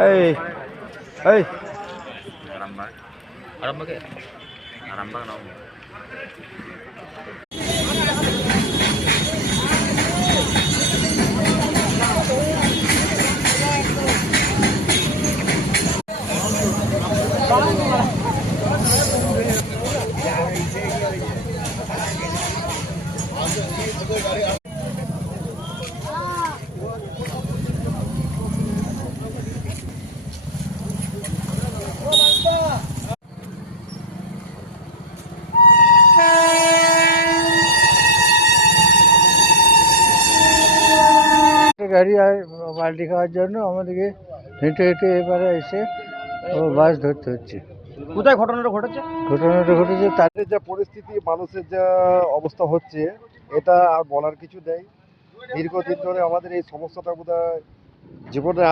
এই এই আরামবাগ আরামবাগে আরামবাগ নাম গাড়ি পাল্টি খাওয়ার জন্য আমাদেরকে হেঁটে হেঁটে এবারে এসে বাস ধরতে হচ্ছে। কোথায় ঘটনাটা ঘটেছে? ঘটনাটা ঘটেছে তাদের যা পরিস্থিতি, মানুষের যা অবস্থা হচ্ছে, এটা আর বলার কিছু নেই। দীর্ঘদিন ধরে আমাদের এই সমস্যাটা বোধহয় জীবনের